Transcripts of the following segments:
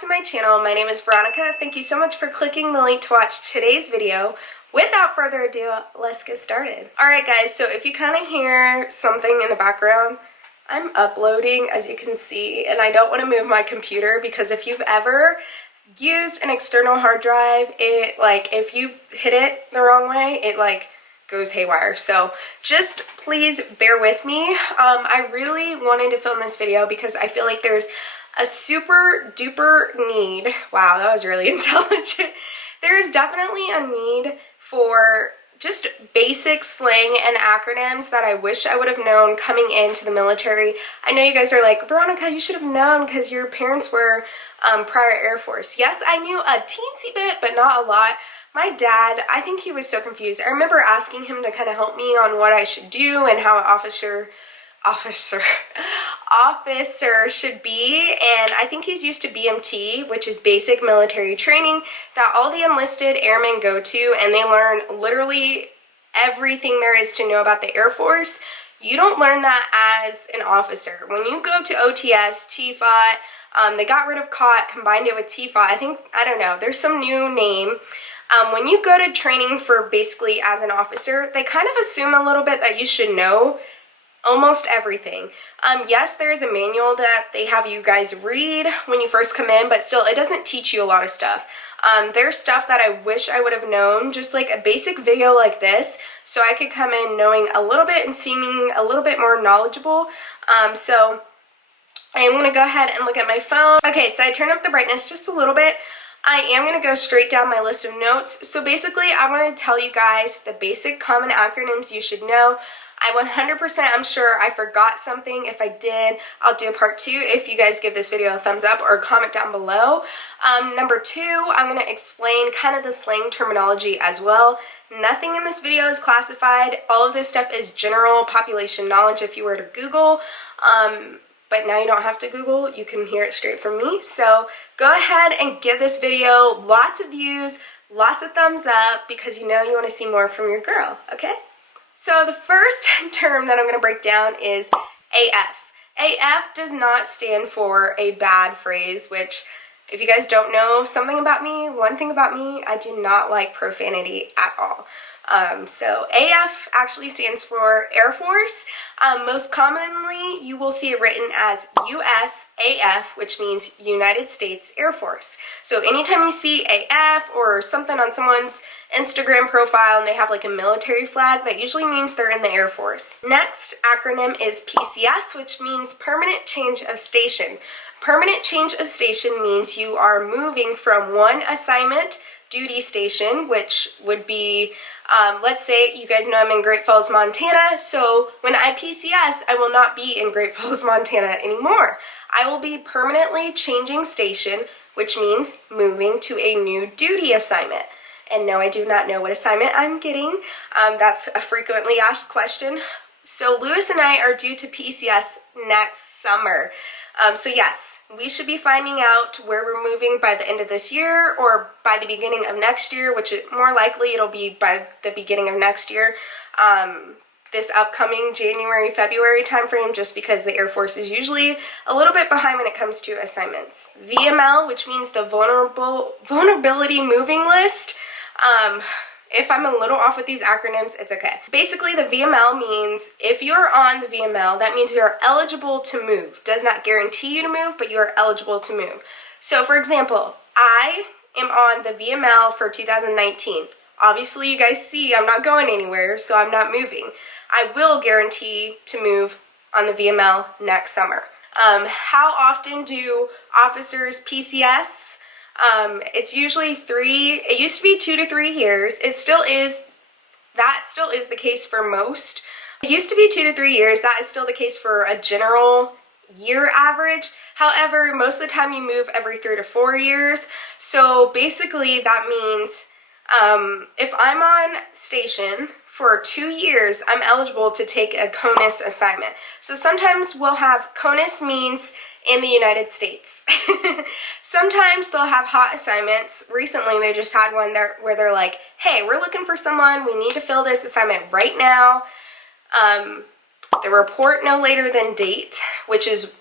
to my channel. My name is Veronica. Thank you so much for clicking the link to watch today's video. Without further ado, let's get started. Alright guys, so if you kind of hear something in the background, I'm uploading, as you can see, and I don't want to move my computer because if you've ever used an external hard drive, if you hit it the wrong way, it goes haywire. So just please bear with me. I really wanted to film this video because I feel like there's a super duper need. Wow, that was really intelligent. There is definitely a need for just basic slang and acronyms that I wish I would have known coming into the military. I know you guys are like, Veronica, you should have known because your parents were prior Air Force. Yes, I knew a teensy bit, but not a lot. My dad, I think he was so confused. I remember asking him to kind of help me on what I should do and how an officer should be, and I think he's used to BMT, which is basic military training that all the enlisted airmen go to, and they learn literally everything there is to know about the Air Force. You don't learn that as an officer. When you go to OTS, TFOT, they got rid of COT, combined it with TFOT. I don't know, there's some new name. When you go to training for basically as an officer, they kind of assume a little bit that you should know almost everything. Yes, there is a manual that they have you guys read when you first come in, but still, it doesn't teach you a lot of stuff. There's stuff that I wish I would have known, just like a basic video like this, so I could come in knowing a little bit and seeming a little bit more knowledgeable. So I am going to go ahead and look at my phone. Okay, so I turned up the brightness just a little bit. I am going to go straight down my list of notes. So basically, I want to tell you guys the basic common acronyms you should know. I 100% am sure I forgot something. If I did, I'll do a part 2 if you guys give this video a thumbs up or comment down below. Number 2, I'm going to explain kind of the slang terminology as well. Nothing in this video is classified. All of this stuff is general population knowledge if you were to Google. But now you don't have to Google, you can hear it straight from me. So go ahead and give this video lots of views, lots of thumbs up, because you know you want to see more from your girl, okay? So the first term that I'm going to break down is AF. AF does not stand for a bad phrase, which if you guys don't know something about me, one thing about me, I do not like profanity at all. So AF actually stands for Air Force. Most commonly, you will see it written as USAF, which means United States Air Force. So anytime you see AF or something on someone's Instagram profile and they have like a military flag, that usually means they're in the Air Force. Next acronym is PCS, which means Permanent Change of Station. Permanent change of station means you are moving from one assignment duty station, which would be, let's say you guys know I'm in Great Falls, Montana, so when I PCS, I will not be in Great Falls, Montana anymore. I will be permanently changing station, which means moving to a new duty assignment. And no, I do not know what assignment I'm getting. That's a frequently asked question. So Lewis and I are due to PCS next summer. So yes, we should be finding out where we're moving by the end of this year or by the beginning of next year, which is more likely it'll be by the beginning of next year. This upcoming January, February timeframe, just because the Air Force is usually a little bit behind when it comes to assignments. VML, which means the Vulnerability Moving List. If I'm a little off with these acronyms, it's okay. Basically, the VML means if you're on the VML, that means you're eligible to move. Does not guarantee you to move, but you are eligible to move. So for example, I am on the VML for 2019. Obviously, you guys see I'm not going anywhere, so I'm not moving. I will guarantee to move on the VML next summer. How often do officers PCS? It's usually 3, it used to be 2 to 3 years. That still is the case for most. It used to be 2 to 3 years. That is still the case for a general year average. However, most of the time you move every 3 to 4 years. So basically that means if I'm on station for 2 years, I'm eligible to take a CONUS assignment. So sometimes we'll have, CONUS means in the United States. Sometimes they'll have hot assignments. Recently they just had one there where they're like, hey, we're looking for someone, we need to fill this assignment right now. The report no later than date, which is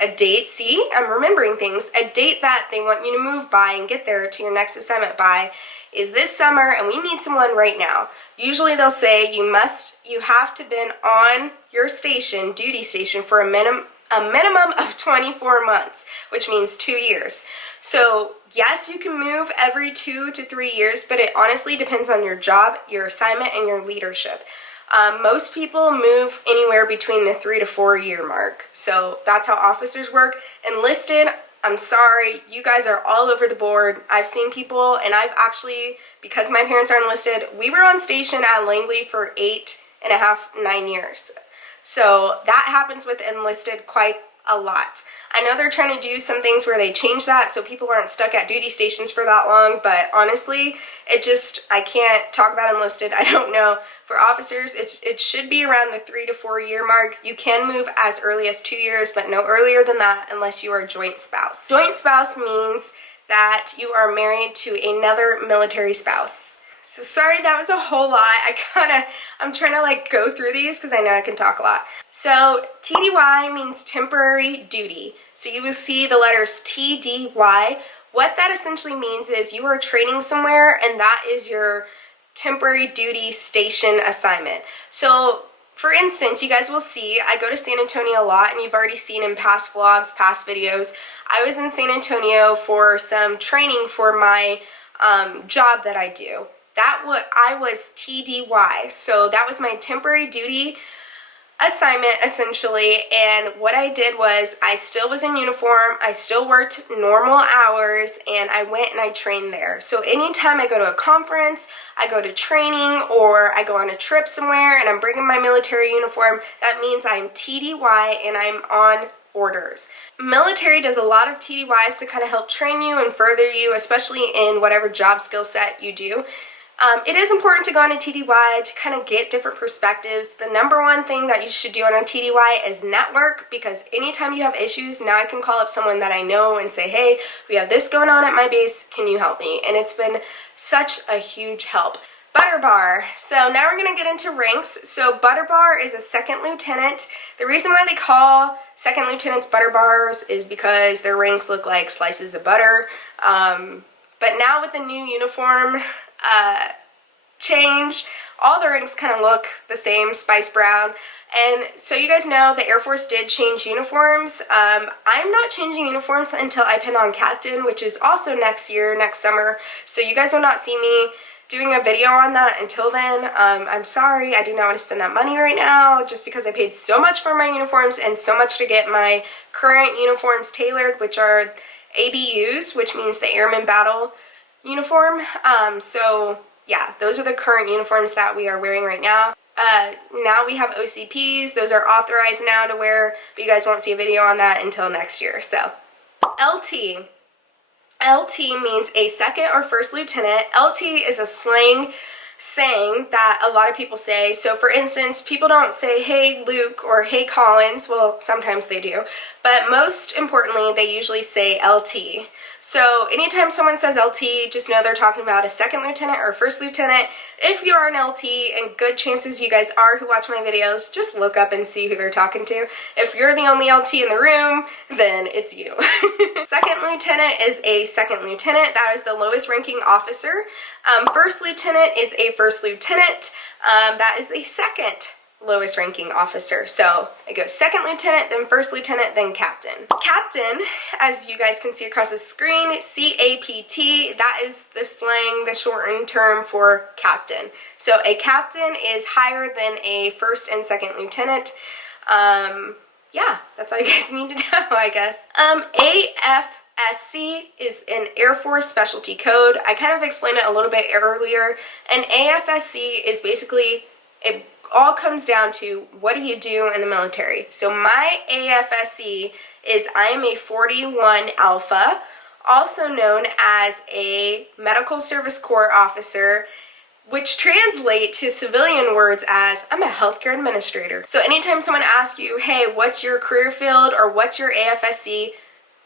a date, see, I'm remembering things, a date that they want you to move by and get there to your next assignment by is this summer and we need someone right now. Usually they'll say you have to been on your station, duty station, for a minimum of 24 months, which means 2 years. So yes, you can move every 2 to 3 years, but it honestly depends on your job, your assignment, and your leadership. Most people move anywhere between the 3 to 4 year mark. So that's how officers work. Enlisted, I'm sorry, you guys are all over the board. I've seen people, and I've actually, because my parents are enlisted, we were on station at Langley for 8.5, 9 years. So that happens with enlisted quite a lot. I know they're trying to do some things where they change that so people aren't stuck at duty stations for that long, but honestly, I can't talk about enlisted. I don't know. For officers, it should be around the 3 to 4 year mark. You can move as early as 2 years, but no earlier than that unless you are a joint spouse. Joint spouse means that you are married to another military spouse. So sorry, that was a whole lot. I'm trying to like go through these because I know I can talk a lot. So TDY means temporary duty. So you will see the letters TDY. What that essentially means is you are training somewhere and that is your temporary duty station assignment. So for instance, you guys will see I go to San Antonio a lot, and you've already seen in past vlogs, past videos, I was in San Antonio for some training for my job that I do. I was TDY, so that was my temporary duty assignment essentially, and what I did was I still was in uniform, I still worked normal hours, and I went and I trained there. So anytime I go to a conference, I go to training, or I go on a trip somewhere and I'm bringing my military uniform, that means I'm TDY and I'm on orders. Military does a lot of TDYs to kind of help train you and further you, especially in whatever job skill set you do. It is important to go on a TDY to kind of get different perspectives. The number one thing that you should do on a TDY is network, because anytime you have issues, now I can call up someone that I know and say, hey, we have this going on at my base, can you help me? And it's been such a huge help. Butter bar. So now we're going to get into ranks. So butter bar is a second lieutenant. The reason why they call second lieutenants butter bars is because their ranks look like slices of butter. But now with the new uniform change, all the ranks kind of look the same, spice brown. And so you guys know the Air Force did change uniforms. I'm not changing uniforms until I pin on captain, which is also next year, next summer. So you guys will not see me doing a video on that until then. I'm sorry, I do not want to spend that money right now, just because I paid so much for my uniforms and so much to get my current uniforms tailored, which are ABUs, which means the Airman Battle uniform. So yeah, those are the current uniforms that we are wearing right now. Now we have OCPs. Those are authorized now to wear, but you guys won't see a video on that until next year. So LT. LT means a second or first lieutenant. LT is a slang saying that a lot of people say. So for instance, people don't say, hey Luke or hey Collins. Well, sometimes they do, but most importantly, they usually say LT. So anytime someone says LT, just know they're talking about a second lieutenant or first lieutenant. If you are an LT, and good chances you guys are who watch my videos, just look up and see who they're talking to. If you're the only LT in the room, then it's you. Second lieutenant is a second lieutenant. That is the lowest ranking officer. First lieutenant is a first lieutenant. That is the second lowest ranking officer. So it goes second lieutenant, then first lieutenant, then captain. Captain, as you guys can see across the screen, CAPT, that is the slang, the shortened term for captain. So a captain is higher than a first and second lieutenant. Yeah, that's all you guys need to know, I guess. AFSC is an Air Force specialty code. I kind of explained it a little bit earlier. An AFSC is basically, it all comes down to what do you do in the military. So my AFSC is I am a 41 Alpha, also known as a Medical Service Corps officer, which translate to civilian words as I'm a healthcare administrator. So anytime someone asks you, hey, what's your career field or what's your AFSC,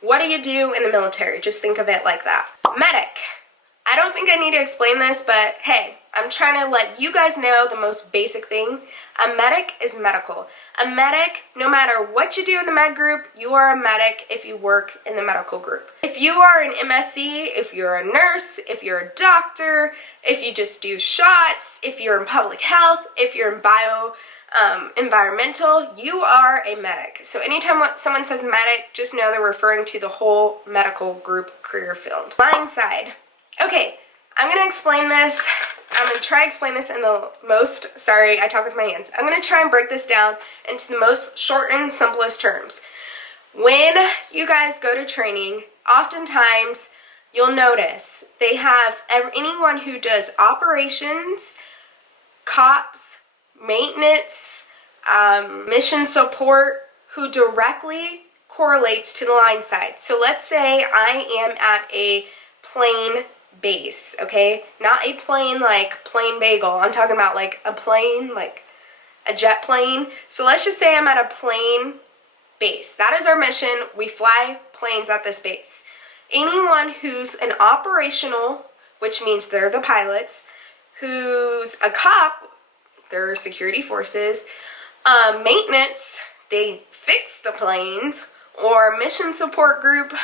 what do you do in the military? Just think of it like that. Medic. I don't think I need to explain this, but hey, I'm trying to let you guys know the most basic thing. A medic is medical. A medic, no matter what you do in the med group, you are a medic if you work in the medical group. If you are an MSc, if you're a nurse, if you're a doctor, if you just do shots, if you're in public health, if you're in environmental, you are a medic. So anytime someone says medic, just know they're referring to the whole medical group career field. Line side. Okay, I'm going to explain this. I'm going to try to explain this in the most, sorry, I talk with my hands. I'm going to try and break this down into the most short and simplest terms. When you guys go to training, oftentimes you'll notice they have anyone who does operations, cops, maintenance, mission support, who directly correlates to the line side. So let's say I am at a plane base, okay? Not a plane like plain bagel. I'm talking about like a plane, like a jet plane. So let's just say I'm at a plane base. That is our mission. We fly planes at this base. Anyone who's an operational, which means they're the pilots, who's a cop, they're security forces, maintenance, they fix the planes, or mission support group,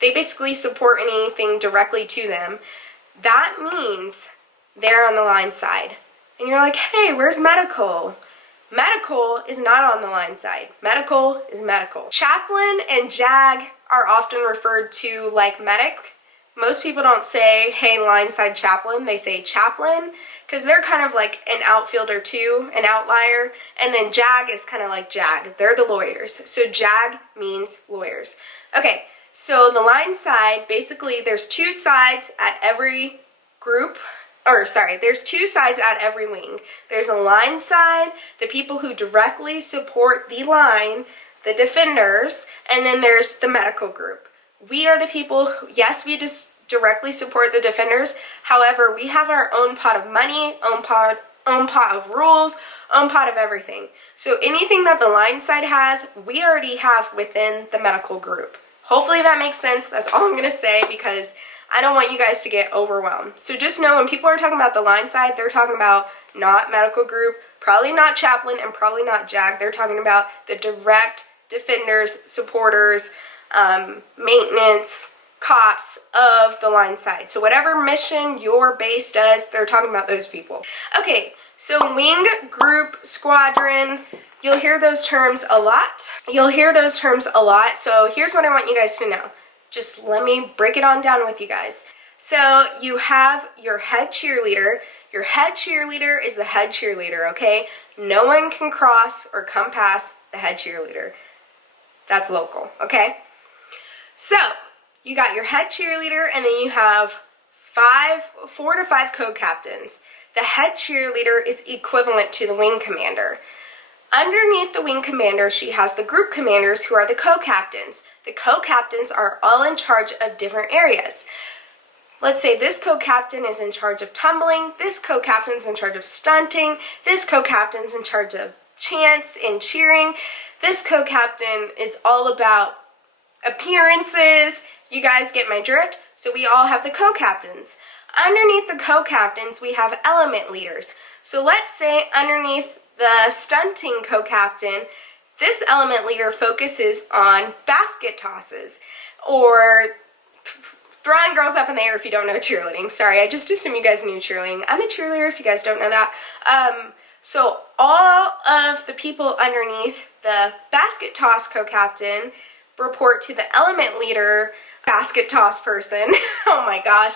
they basically support anything directly to them. That means they're on the line side. And you're like, hey, where's medical? Medical is not on the line side. Medical is medical. Chaplain and JAG are often referred to like medic. Most people don't say, hey, line side chaplain. They say chaplain because they're kind of like an outfielder too, an outlier. And then JAG is kind of like JAG. They're the lawyers. So JAG means lawyers. Okay, so the line side, basically there's two sides at every group. There's two sides at every wing. There's a line side, the people who directly support the line, the defenders, and then there's the medical group. We are the people who, yes, we just directly support the defenders. However, we have our own pot of money, own pot of rules, own pot of everything. So anything that the line side has, we already have within the medical group. Hopefully that makes sense. That's all I'm going to say because I don't want you guys to get overwhelmed. So just know when people are talking about the line side, they're talking about not medical group, probably not chaplain, and probably not JAG. They're talking about the direct defenders, supporters, maintenance, cops of the line side. So whatever mission your base does, they're talking about those people. Okay, so wing, group, squadron, you'll hear those terms a lot. So here's what I want you guys to know. Just let me break it on down with you guys. So you have your head cheerleader. Your head cheerleader is the head cheerleader, okay? No one can cross or come past the head cheerleader. That's local, okay? So you got your head cheerleader and then you have 4 to 5 co-captains. The head cheerleader is equivalent to the wing commander. Underneath the wing commander, she has the group commanders who are the co-captains. The co-captains are all in charge of different areas. Let's say this co-captain is in charge of tumbling, this co-captain's in charge of stunting, this co-captain's in charge of chants and cheering, this co-captain is all about appearances. You guys get my drift? So we all have the co-captains. Underneath the co-captains, we have element leaders. So let's say underneath the stunting co-captain, this element leader focuses on basket tosses or throwing girls up in the air if you don't know cheerleading. Sorry, I just assume you guys knew cheerleading. I'm a cheerleader if you guys don't know that. So all of the people underneath the basket toss co-captain report to the element leader basket toss person. Oh my gosh.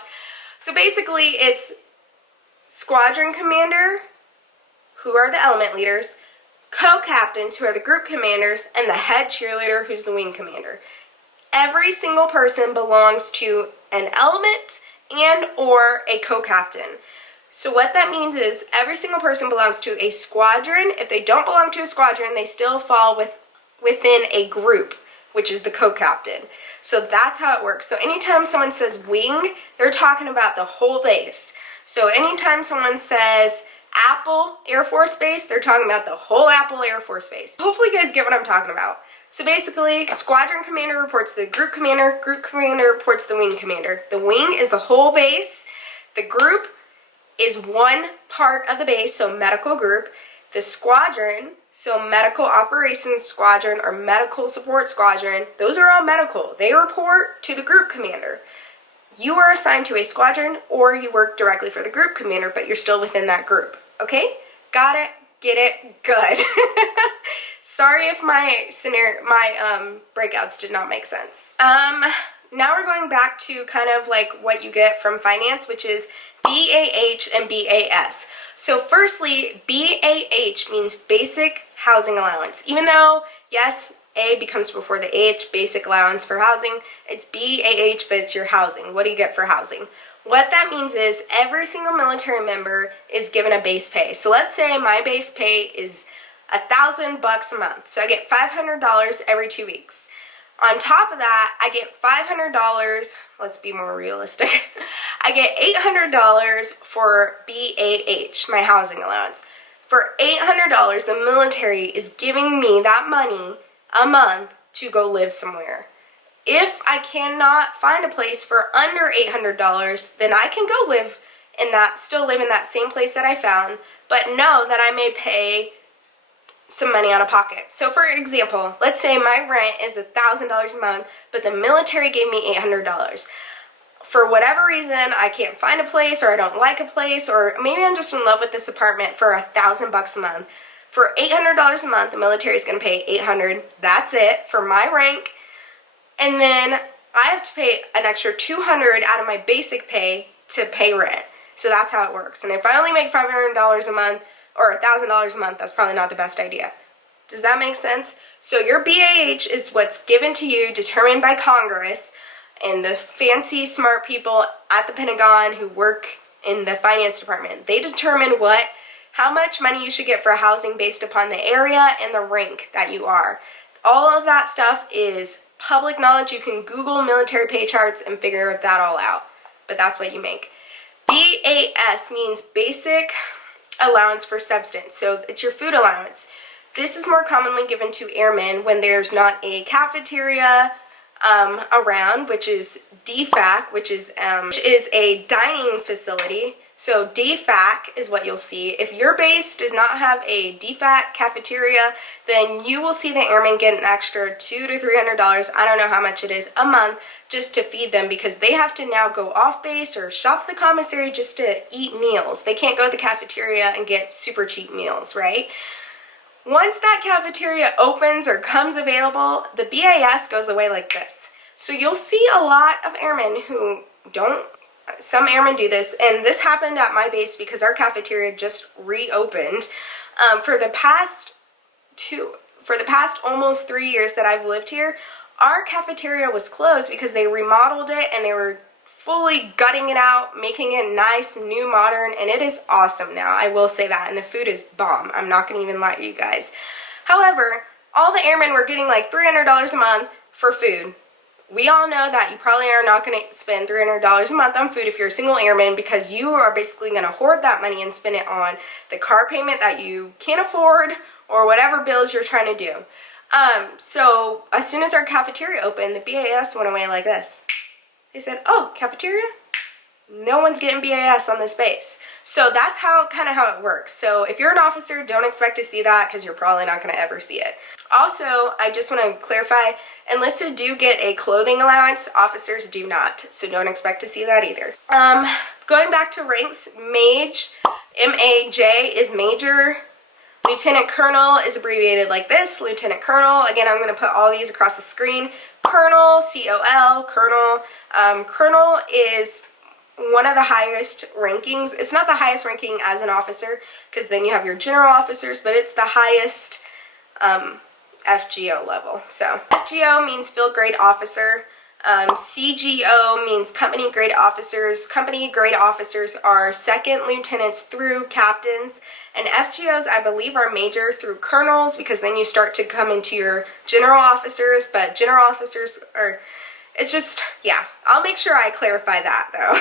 So basically it's squadron commander, who are the element leaders, co-captains, who are the group commanders, and the head cheerleader, who's the wing commander. Every single person belongs to an element and or a co-captain. So what that means is every single person belongs to a squadron. If they don't belong to a squadron, they still fall within a group, which is the co-captain. So that's how it works. So anytime someone says wing, they're talking about the whole base. So anytime someone says Apple Air Force Base, they're talking about the whole Apple Air Force Base. Hopefully you guys get what I'm talking about. So basically, squadron commander reports to the group commander reports to the wing commander. The wing is the whole base. The group is one part of the base, so medical group. The squadron, so medical operations squadron or medical support squadron, those are all medical. They report to the group commander. You are assigned to a squadron or you work directly for the group commander, but you're still within that group. Okay? Got it? Get it? Good. Sorry if my breakouts did not make sense. Now we're going back to kind of like what you get from finance, which is BAH and BAS. So firstly, BAH means basic housing allowance. Even though, yes, A becomes before the H, basic allowance for housing, it's BAH, but it's your housing. What do you get for housing? What that means is every single military member is given a base pay. So let's say my base pay is $1,000 a month. So I get $500 every 2 weeks. On top of that, I get $500, let's be more realistic, I get $800 for BAH, my housing allowance. For $800, the military is giving me that money a month to go live somewhere. If I cannot find a place for under $800, then I can go live in that, still live in that same place that I found, but know that I may pay some money out of pocket. So for example, let's say my rent is $1,000 a month, but the military gave me $800. For whatever reason, I can't find a place, or I don't like a place, or maybe I'm just in love with this apartment for $1,000 a month. For $800 a month, the military is going to pay $800. That's it for my rank. And then I have to pay an extra $200 out of my basic pay to pay rent. So that's how it works. And if I only make $500 a month, or $1,000 a month, that's probably not the best idea. Does that make sense? So your BAH is what's given to you, determined by Congress and the fancy smart people at the Pentagon who work in the finance department. They determine how much money you should get for housing based upon the area and the rank that you are. All of that stuff is public knowledge. You can Google military pay charts and figure that all out. But that's what you make. BAS means basic allowance for substance. So it's your food allowance. This is more commonly given to airmen when there's not a cafeteria around, which is DFAC, which is a dining facility. So DFAC is what you'll see. If your base does not have a DFAC cafeteria, then you will see the airmen get an extra $200 to $300, I don't know how much it is, a month, just to feed them, because they have to now go off base or shop at the commissary just to eat meals. They can't go to the cafeteria and get super cheap meals, right? Once that cafeteria opens or comes available, the BAS goes away like this. So you'll see a lot of airmen who don't, some airmen do this, and this happened at my base because our cafeteria just reopened. For the past almost 3 years that I've lived here, our cafeteria was closed because they remodeled it and they were fully gutting it out, making it nice, new, modern, and it is awesome now. I will say that, and the food is bomb. I'm not going to even lie to you guys. However, all the airmen were getting like $300 a month for food. We all know that you probably are not going to spend $300 a month on food if you're a single airman, because you are basically going to hoard that money and spend it on the car payment that you can't afford or whatever bills you're trying to do. So as soon as our cafeteria opened, the BAS went away like this. They said, oh, cafeteria? No one's getting BAS on this base. So that's kind of how it works. So if you're an officer, don't expect to see that because you're probably not going to ever see it. Also, I just want to clarify, enlisted do get a clothing allowance, officers do not. So don't expect to see that either. Going back to ranks, MAJ, M-A-J is major. Lieutenant Colonel is abbreviated like this, Lieutenant Colonel. Again, I'm going to put all these across the screen. Colonel, C-O-L, Colonel. Colonel is one of the highest rankings. It's not the highest ranking as an officer, because then you have your general officers, but it's the highest FGO level. So FGO means field grade officer. CGO means company grade officers. Company grade officers are second lieutenants through captains. And FGOs, I believe, are major through colonels, because then you start to come into your general officers. But general officers are, it's just, yeah. I'll make sure I clarify that, though.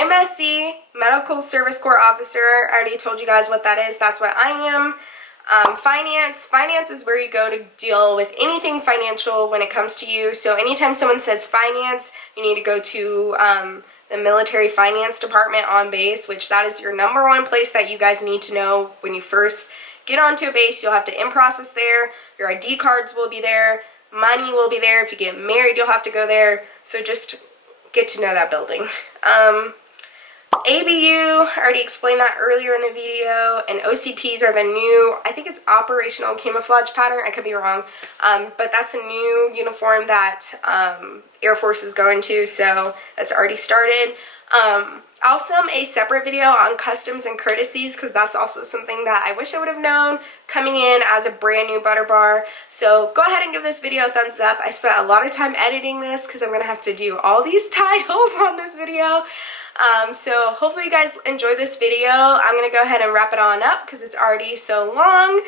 MSC, Medical Service Corps Officer. I already told you guys what that is. That's what I am. Finance is where you go to deal with anything financial when it comes to you. So anytime someone says finance, you need to go to the military finance department on base, which that is your #1 place that you guys need to know when you first get onto a base. You'll have to in-process there. Your ID cards will be there. Money will be there. If you get married, you'll have to go there. So just get to know that building. ABU, I already explained that earlier in the video, and OCPs are the new, I think it's operational camouflage pattern, I could be wrong, but that's a new uniform that Air Force is going to, so that's already started. I'll film a separate video on customs and courtesies because that's also something that I wish I would have known coming in as a brand new butter bar. So go ahead and give this video a thumbs up. I spent a lot of time editing this because I'm going to have to do all these titles on this video. So hopefully you guys enjoy this video. I'm going to go ahead and wrap it on up because it's already so long.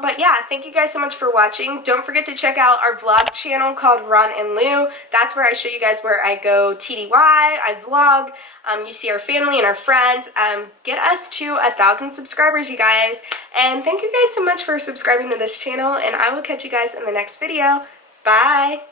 But yeah, thank you guys so much for watching. Don't forget to check out our vlog channel called Ron and Lou. That's where I show you guys where I go TDY, I vlog, you see our family and our friends. Get us to 1,000 subscribers, you guys. And thank you guys so much for subscribing to this channel, and I will catch you guys in the next video. Bye!